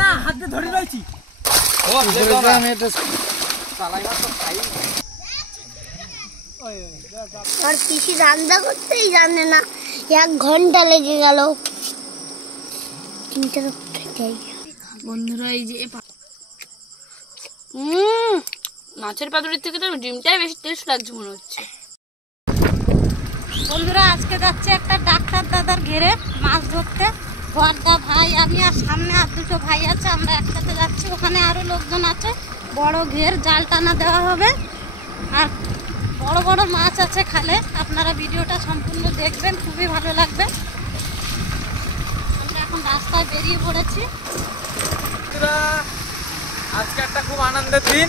না হাতে ধরে রয়েছি আর পিসি রান্না করতেই জানে না, 1 ঘন্টা লেগে গেল। বন্ধুরা এই যে মাছের পাতুরির থেকে তো ডিমটাই বেশি টেস্ট লাগছে মনে হচ্ছে। বন্ধুরা আজকে যাচ্ছে একটা ডাক্তার দাদার ঘেরে মাছ ধরতে। বড়দা ভাই, আমি আর সামনে আর 2টো ভাই আছে, আমরা একসাথে যাচ্ছি। ওখানে আরো লোকজন আছে। বড় ঘের, জাল টানা দেওয়া হবে আর বড় বড় মাছ আছে খালে। আপনারা ভিডিওটা সম্পূর্ণ দেখবেন, খুবই ভালো লাগবে। আমরা এখন রাস্তায় বেরিয়ে পড়েছি। আজকে একটা খুব আনন্দের দিন।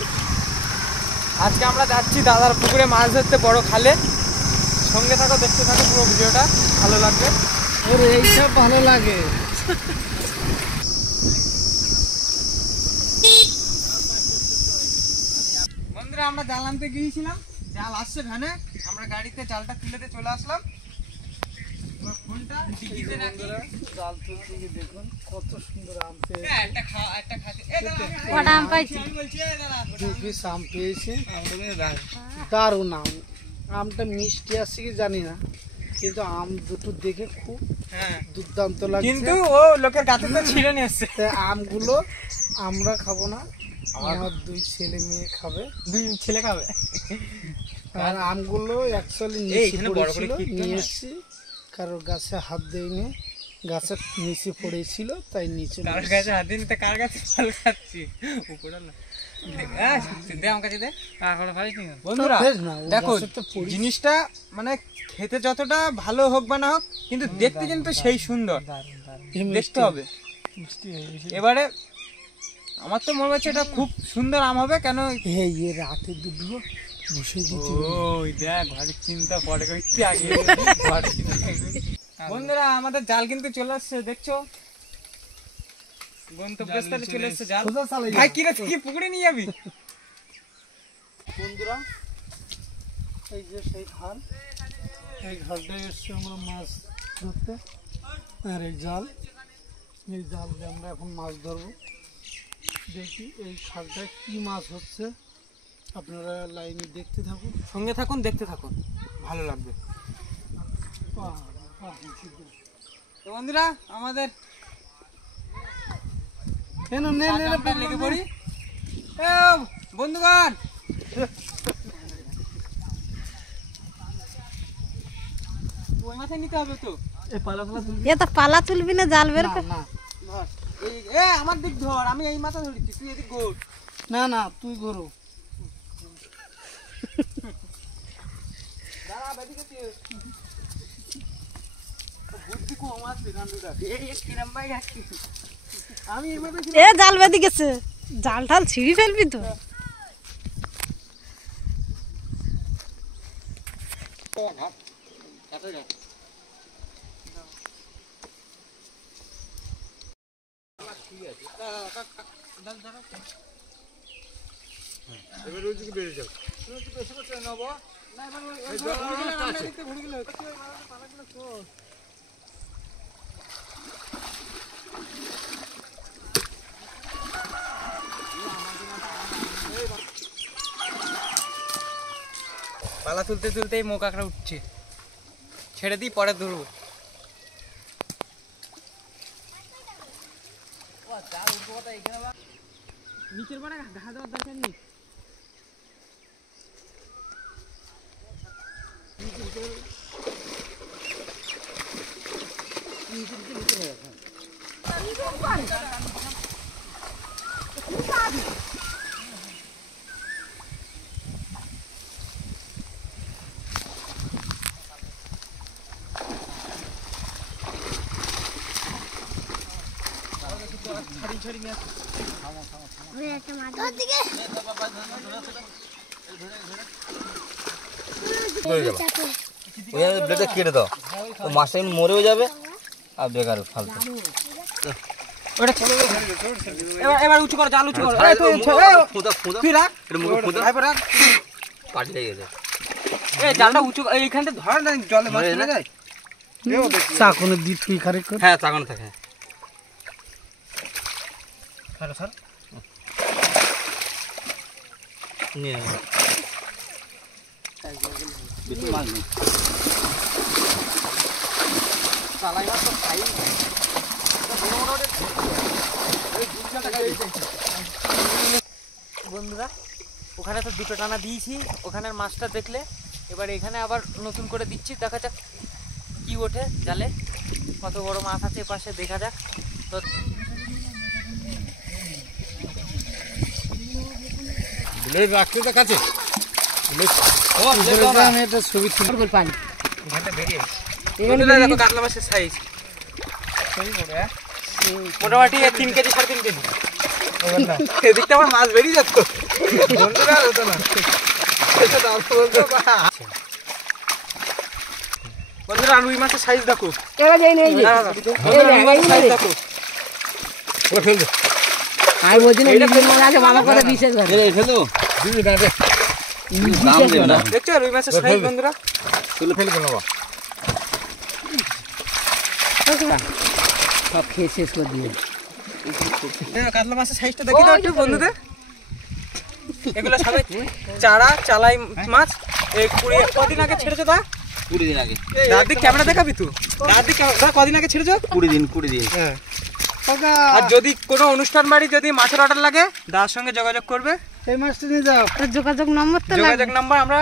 আজকে আমরা যাচ্ছি দাদার পুকুরে মাছ ধরতে, বড় খালে। সঙ্গে থাকো, দেখতে থাকো পুরো ভিডিওটা, ভালো লাগবে। ওরে এইসব ভালো লাগে। বন্ধুরা আমরা জাল আনতে গিয়েছিলাম, জাল আসছে ভ্যানে, আমরা গাড়িতে জালটা তুলেতে চলে আসলাম। ফোনটা ডিকিতে রাখি, জাল তুলতে গিয়ে দেখুন কত সুন্দর আম পেয়েছে। একটা খাতে কটা আম পাইছি? আমি বলছি 2 পিস আম পেয়েছে। দারুণ আম। আমটা মিষ্টি আছে কি জানি না, কিন্তু আম দুটো দেখে খুব দুর্দান্ত লাগছে। কিন্তু ও লোকের গাছে তো ছিঁড়ে নিয়ে এসছে। আমগুলো আমরা খাবো না, আমার 2 ছেলে মেয়ে খাবে। 2 ছেলে খাবে। আর আমগুলো অ্যাকচুয়ালি নিচে পড়েছিল, নিয়ে এসেছি, কারোর গাছে হাত দেয়নি, গাছের নিচে পড়েছিল তাই নিচে। কার গাছে হাত দিন, কার গাছে ফল খাচ্ছি উপরে না। বন্ধুরা দেখো, জিনিসটা মানে খেতে যতটা ভালো হোক বা না হোক, কিন্তু দেখতে কিন্তু সেই সুন্দর দেখতে হবে। এবারে আমার তো মনে হচ্ছে এটা খুব সুন্দর আম হবে। কেন রাতে দুটো বসে দিতে। ওই দেখ, ঘরের চিন্তা পরে করতে আগে। বন্ধুরা আমাদের জাল কিন্তু চলে আসছে, দেখছো গন্তব্যস্থলে চলে এসছে জাল। ভাই কি রে, কি পুকুরে নিয়ে যাবি? বন্ধুরা এই যে সেই খাল, এই খালটায় এসছে আমরা মাছ ধরতে। আর এই জাল দিয়ে আমরা এখন মাছ ধরবো। দেখি এই খালটায় কি মাছ হচ্ছে, আপনারা লাইনে দেখতে থাকুন, সঙ্গে থাকুন, দেখতে থাকুন, ভালো লাগবে। তো বন্ধুরা আমাদের লেগে পড়ি। বন্ধুগণ ওই মাথায় নিতে হবে তো। এ তো পালা তুলবি না, জাল বের কর। আমার দিক ধর, আমি এই মাথা ধরেছি, তুই এদিক ঘোর। না তুই ঘোরো। এ জাল বেঁধে গেছে, জাল ঠাল ছিঁড়ি ফেলবি তো। পালা তুলতে তুলতেই মুখ আঁকড়া উঠছে, ছেড়ে দিই, পরে ধরবো। নিচের পাড়া ঘা দেওয়ার দরকার নেই। ব্লেডটা কেটে দাও, ও মাছটা মরেও যাবে আর বেকার ফালতু। এবার উঁচু কর, জাল উঁচু কর। পাটি লেগে গেছে। জালটা উঁচু, এইখানটা ধর না, জলে মাছ চলে যায়। চাকুনে দি তুই খারে কর। হ্যাঁ চাকানো থাকে। নিয়ে বেশি মাছ নেই। বন্ধুরা ওখানে তো দুটো টানা দিয়েছি, ওখানের মাছটা দেখলে এবার এখানে আবার নতুন করে দিচ্ছি, দেখা যাক কি ওঠে জালে, কত বড় মাছ আছে পাশে দেখা যাক। তো রাখতে তো কাছে আমি একটা ছবি তুলি পানি বন্ধুরা দেখো কাতলা মাছের সাইজ মোটামুটি 3 কেজি 3.5 কেজি। এদিকটা আমার মাছ বেরিয়ে যাচ্ছে বন্ধুরা, আর হতো না বন্ধুরা। রুই মাছের সাইজ দেখো, রুই মাছের সাইজ দেখো। দেখছো রুই মাছের সাইজ বন্ধুরা? সব খেয়ে শেষ করে দিয়ে কাতলা মাছের সাইজটা দেখি দাও একটু বন্ধুদের। এগুলো সবাই চারা চালাই মাছ। এই 20 কদিন আগে ছেড়েছো দা? 20 দিন আগে। দাদি ক্যামেরা দেখাবি তুই? দাদি ক্যামেরা কদিন আগে ছেড়েছো? 20 দিন। হ্যাঁ। আর যদি কোনো অনুষ্ঠান বাড়ি যদি মাছের অর্ডার লাগে দাদার সঙ্গে যোগাযোগ করবে। এই মাছটা নিয়ে যাও। যোগাযোগ নম্বর তো যোগাযোগ নাম্বার আমরা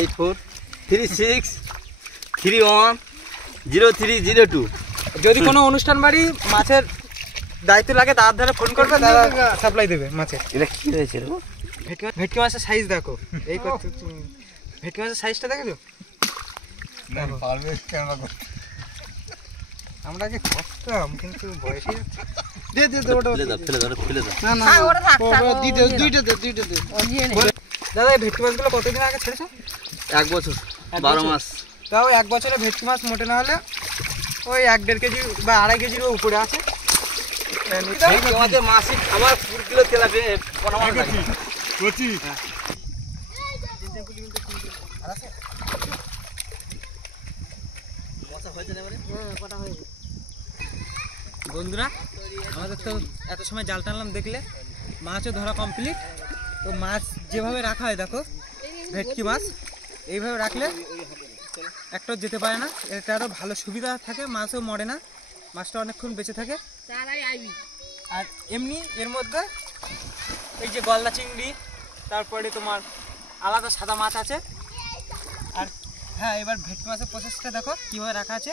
8436310302। যদি কোনো অনুষ্ঠান বাড়ি মাছের দায়িত্ব লাগে দাদার ধারে ফোন করবে, দাদা সাপ্লাই দেবে মাছের। এটা কি হয়েছে রে? ভেটকি মাছের সাইজ দেখো, এই ভেটকি মাছের সাইজটা দেখেছো? আমরা আগে করতাম কিন্তু বয়সে ফেলে দাও। না না দুইটা দে দাদা এই ভেটকি মাছগুলো কতদিন আগে ছেড়েছো? 1 বছর 12 মাস। তাও 1 বছরে ভেটকি মাছ মোটে না হলে ওই 1.5 কেজি বা 2.5 কেজির উপরে আছে। আমাদের মাসিক খাবার 4 কিলো তেলাপিয়া পনামাছ লাগে। বন্ধুরা আমাদের তো এত সময় জাল টানলাম দেখলে, মাছও ধরা কমপ্লিট। তো মাছ যেভাবে রাখা হয় দেখো, ভেটকি মাছ এইভাবে রাখলে একটাও যেতে পারে না, এটা আরও ভালো সুবিধা থাকে, মাছও মরে না, মাছটা অনেকক্ষণ বেঁচে থাকে। আর এমনি এর মধ্যে এই যে গলদা চিংড়ি, তারপরে তোমার আলাদা সাদা মাছ আছে। আর হ্যাঁ, এবার ভেটকি মাছের প্রসেসটা দেখো কীভাবে রাখা আছে।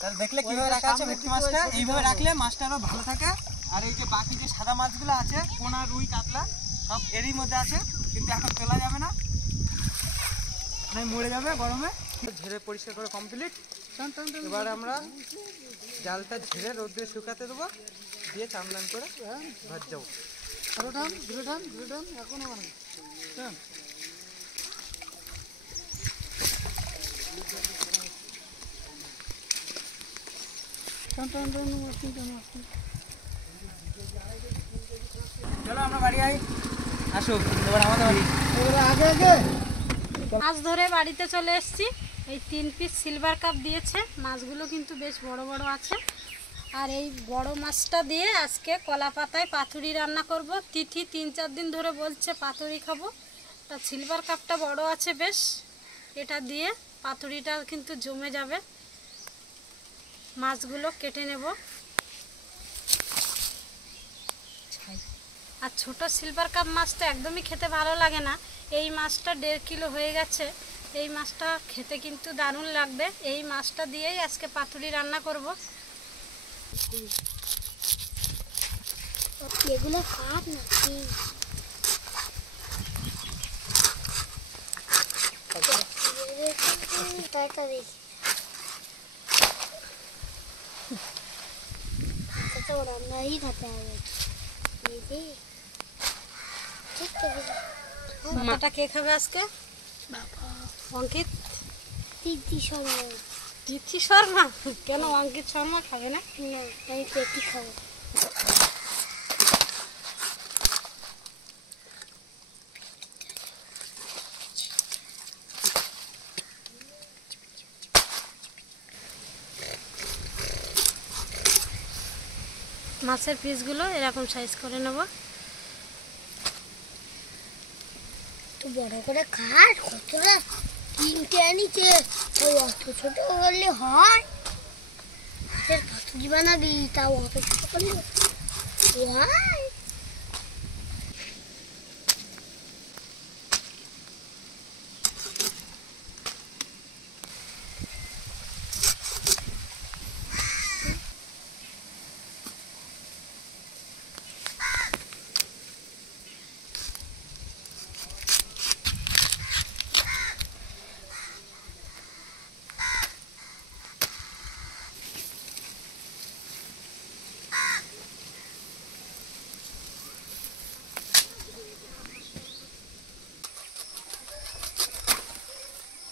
তাহলে দেখলে কিভাবে রাখা আছে ভেটকি মাছটা। এইভাবে রাখলে মাছটা আরো ভালো থাকে। আর এই যে বাকি যে সাদা মাছগুলো আছে, পোনা, রুই, কাতলা সব এরই মধ্যে আছে, কিন্তু এখন তোলা যাবে না, মরে যাবে গরমে। ঝেড়ে পরিষ্কার করে কমপ্লিট। এবার আমরা জালটা ঝেড়ে রোদ্রে শুকাতে দেবো, দিয়ে চামড়ান করে ভাজ যাবো। চলো আমরা বাড়ি আই, আসো এবার আমাদের বাড়ি। মাছ ধরে বাড়িতে চলে এসেছি। এই 3 পিস সিলভার কাপ দিয়েছে, মাছগুলো কিন্তু বেশ বড় বড় আছে। আর এই বড় মাছটা দিয়ে আজকে কলা পাতায় পাতুরি রান্না করব। তিথি 3-4 দিন ধরে বলছে পাতুরি খাবো, তা সিলভার কাপটা বড় আছে বেশ, এটা দিয়ে পাতুরিটা কিন্তু জমে যাবে। মাছগুলো কেটে নেব। আর ছোট সিলভার কাপ মাছ তো একদমই খেতে ভালো লাগে না। এই মাছটা 1.5 কিলো হয়ে গেছে। এই মাছটা খেতে কিন্তু দারুণ লাগবে। এই মাছটা দিয়েই আজকে পাতুরি রান্না করব। এগুলো কাট নাকি? তাড়াতাড়ি তো রান্নাই খেতে হবে। মাথাটা কে খাবে আজকে? অঙ্কিত। তিথি শর্মা। তিথি শর্মা? কেন অঙ্কিত শর্মা খাবে না? না, আমি পেটি খাবো। মাছের পিসগুলো এরকম সাইজ করে নেব। তো বড় করে কাট, কতটা 3টে আনিছে, ওই অত ছোট করলে হয়? মাছের পাতুরি বানাবি, তাও অত ছোট করলে হয়?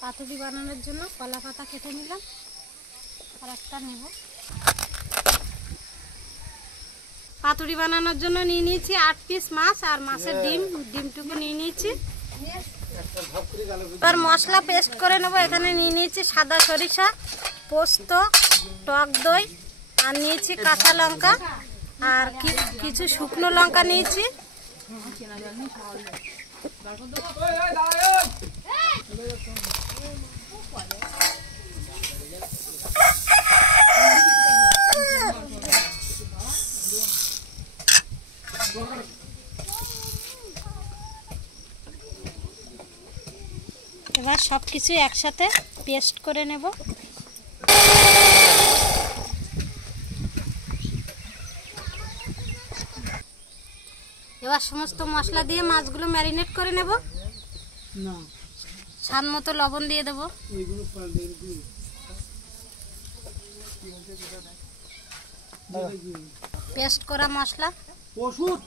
পাতুরি বানানোর জন্য কলা পাতা কেটে নিলাম, আর একটা নেব। পাতুরি বানানোর জন্য নিয়ে নিয়েছি 8 পিস মাছ আর মাছের ডিমটুকু নিয়ে নিয়েছি। এবার মশলা পেস্ট করে নেব। এখানে নিয়ে নিয়েছি সাদা সরিষা, পোস্ত, টক দই, আর নিয়েছি কাঁচা লঙ্কা আর কিছু শুকনো লঙ্কা নিয়েছি। এবার সব কিছু একসাথে পেস্ট করে নেব। এবার সমস্ত মশলা দিয়ে মাছগুলো ম্যারিনেট করে নেব। স্বাদ মতো লবণ দিয়ে দেব। পেস্ট করা মশলা, ওষুধ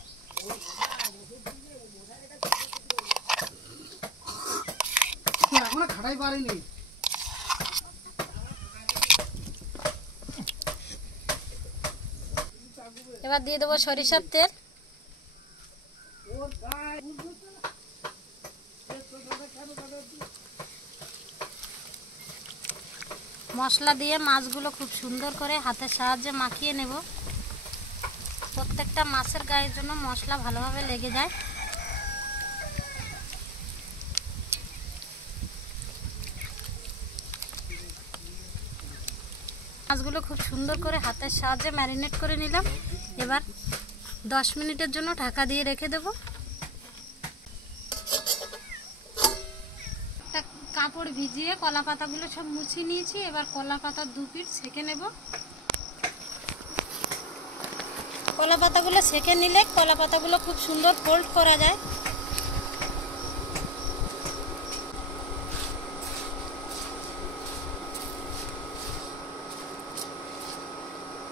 এখন খাটাই পারিনি। এবার দিয়ে দেবো সরিষার তেল। মশলা দিয়ে মাছগুলো খুব সুন্দর করে হাতের সাহায্যে মাখিয়ে নেব। প্রত্যেকটা মাছের গায়ের জন্য মশলা ভালোভাবে লেগে যায়। মাছগুলো খুব সুন্দর করে হাতের সাহায্যে ম্যারিনেট করে নিলাম। এবার 10 মিনিটের জন্য ঢাকা দিয়ে রেখে দেব। একটা কাপড় ভিজিয়ে কলা পাতাগুলো সব মুছিয়ে নিয়েছি। এবার কলা পাতার 2 পিস সেঁকে নেব। কলা পাতাগুলো সেঁকে নিলে কলা পাতাগুলো খুব সুন্দর ফোল্ড করা যায়।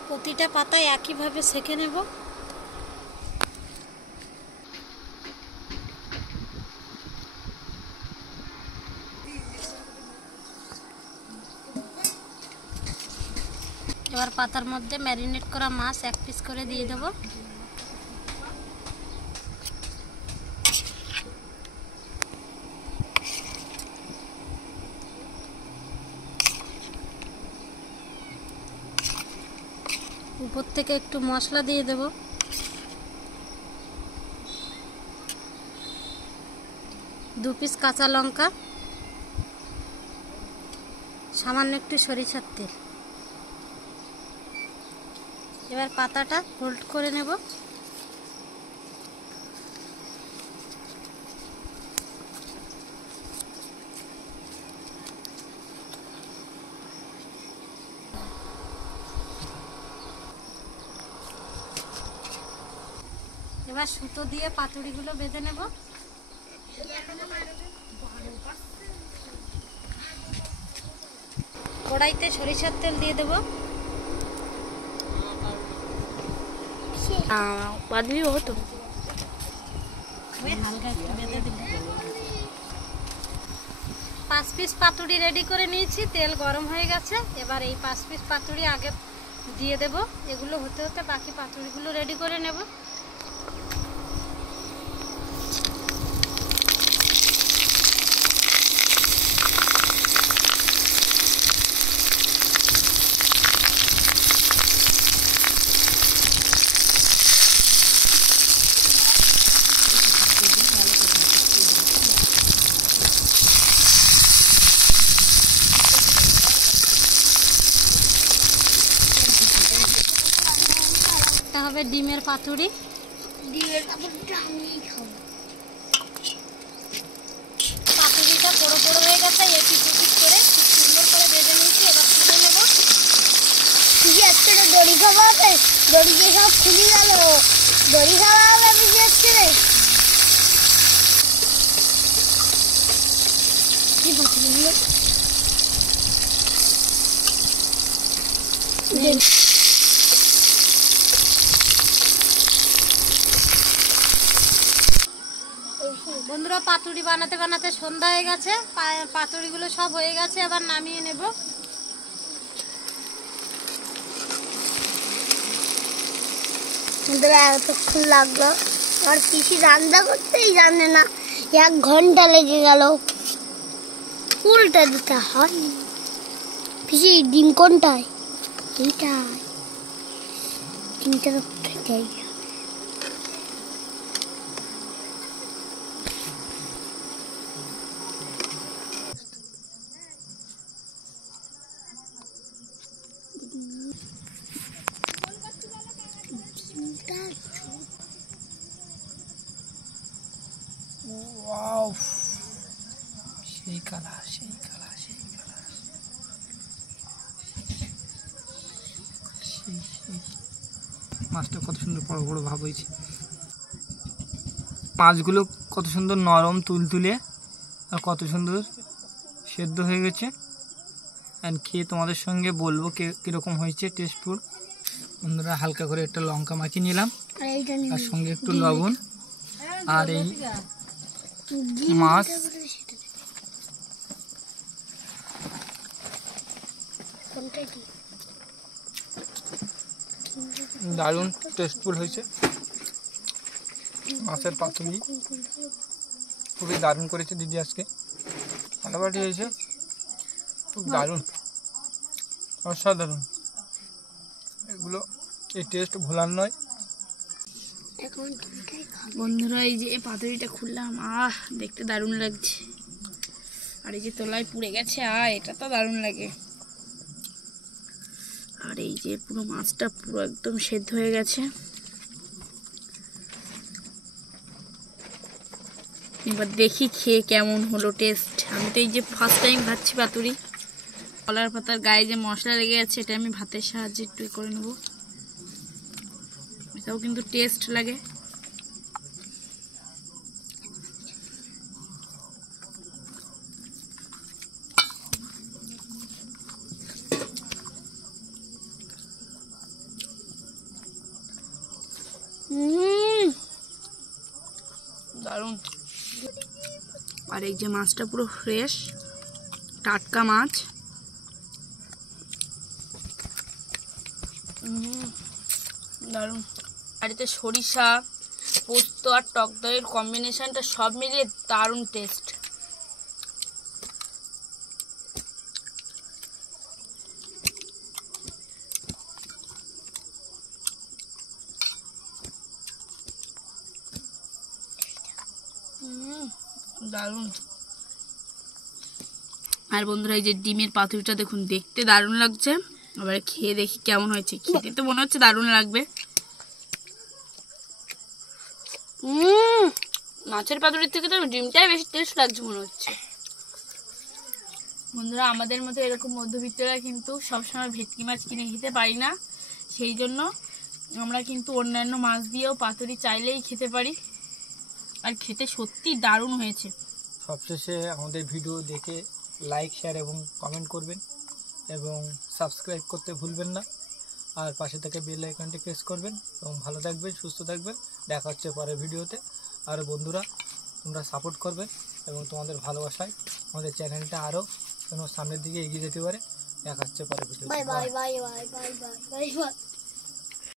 প্রতিটা পাতায় একইভাবে সেঁকে নেব। এবার পাতার মধ্যে ম্যারিনেট করা মাছ 1 পিস করে দিয়ে দেব। উপর থেকে একটু মশলা দিয়ে দেব। দু পিস কাঁচা লঙ্কা, সামান্য একটু সরিষার তেল। এবার পাতাটা ফোল্ড করে নেব। এবার সুতো দিয়ে পাতুড়িগুলো বেঁধে নেব। কড়াইতে সরিষার তেল দিয়ে দেব। বাঁধবি হতো হালকা একটু বেঁধে দিল। 5 পিস পাতুড়ি রেডি করে নিয়েছি। তেল গরম হয়ে গেছে। এবার এই 5 পিস পাতুড়ি আগে দিয়ে দেব। এগুলো হতে হতে বাকি পাতুড়িগুলো রেডি করে নেব। হবে ডিমের পাতুরি। ডিমের পাতুরিটা আমিই খাবো। পাতুরিটা পোড়ো পোড়ো হয়ে গেছে, এপিট ওপিট করে খুব সুন্দর করে ভেজে নিয়েছি। এবার তুলে নেবো। পিসি আজকে তো দড়ি খাওয়া হবে, দড়ি দিয়ে সব খুলে গেল, দড়ি খাওয়া হবে পিসি আজকে। কি পাতুরিগুলো বন্ধুরা, পাতুরি বানাতে বানাতে সন্ধ্যা হয়ে গেছে, পাতুরিগুলো সব হয়ে গেছে, এবার নামিয়ে নেব। এতক্ষণ লাগলো, আর পিসি রান্না করতেই জানে না, 1 ঘন্টা লেগে গেল। উল্টে দিতে হয়। পিসি ডিম কোনটায়? এইটাই। ডিমটা তো খেতেই হবে। ওয়াও, সেই কালার, সেই কালার, সেই কালার, সেই সেই। মাছটা কত সুন্দর বড় বড় ভাব হয়েছে। মাছগুলো কত সুন্দর নরম তুলতুলে আর কত সুন্দর সেদ্ধ হয়ে গেছে। অ্যান্ড খেয়ে তোমাদের সঙ্গে বলবো কীরকম হয়েছে টেস্টফুল। বন্ধুরা, হালকা করে একটা লঙ্কা মাখিয়ে নিলাম, আর সঙ্গে একটু লবণ, আর এই মাছ। দারুণ টেস্টফুল হয়েছে। মাছের পাতুরি খুবই দারুণ করেছে দিদি আজকে, ফাটাফাটি হয়েছে, খুব দারুণ, অসাধারণ। এগুলো এই টেস্ট ভোলার নয়। বন্ধুরা, এই যে পাতুরিটা খুললাম, দেখতে দারুণ লাগছে। আর এই যে তলায় পুড়ে গেছে, এটা তো দারুণ লাগে। আর এই যে পুরো মাছটা পুরো একদম সেদ্ধ হয়ে গেছে। এবার দেখি খেয়ে কেমন হলো টেস্ট। আমি তো এই যে ফার্স্ট টাইম খাচ্ছি পাতুরি। কলার পাতার গায়ে যে মশলা লেগে আছে, এটা আমি ভাতের সাহায্যে একটু করে নেব। এটাও কিন্তু টেস্ট লাগে। দারুণ। আর এই যে মাছটা পুরো ফ্রেশ টাটকা মাছ। দারুণ। আর এতে সরিষা, পোস্ত আর টক দইয়ের কম্বিনেশনটা সব মিলিয়ে দারুণ টেস্ট। দারুণ। আর বন্ধুরা, এই যে ডিমের পাতুরিটা দেখুন, দেখতে দারুণ লাগছে। এবারে খেয়ে দেখি কেমন হয়েছে। খেতে তো মনে হচ্ছে দারুণ লাগবে। মাছের পাতুরির থেকে তো ডিমটাই বেশি টেস্ট লাগছে মনে হচ্ছে। বন্ধুরা, আমাদের মতো এরকম মধ্যবিত্তরা কিন্তু সবসময় ভেটকি মাছ কিনে খেতে পারি না, সেই জন্য আমরা কিন্তু অন্যান্য মাছ দিয়েও পাতুরি চাইলেই খেতে পারি। আর খেতে সত্যি দারুণ হয়েছে। সবশেষে আমাদের ভিডিও দেখে লাইক, শেয়ার এবং কমেন্ট করবেন, এবং সাবস্ক্রাইব করতে ভুলবেন না। আর পাশে থেকে বেল আইকনটি প্রেস করবেন, এবং ভালো থাকবেন, সুস্থ থাকবেন। দেখা হচ্ছে পরের ভিডিওতে। আর বন্ধুরা, তোমরা সাপোর্ট করবেন, এবং তোমাদের ভালোবাসায় আমাদের চ্যানেলটা আরও সামনের দিকে এগিয়ে যেতে পারে। দেখা হচ্ছে পরের ভিডিওতে। Bye bye bye bye bye bye bye.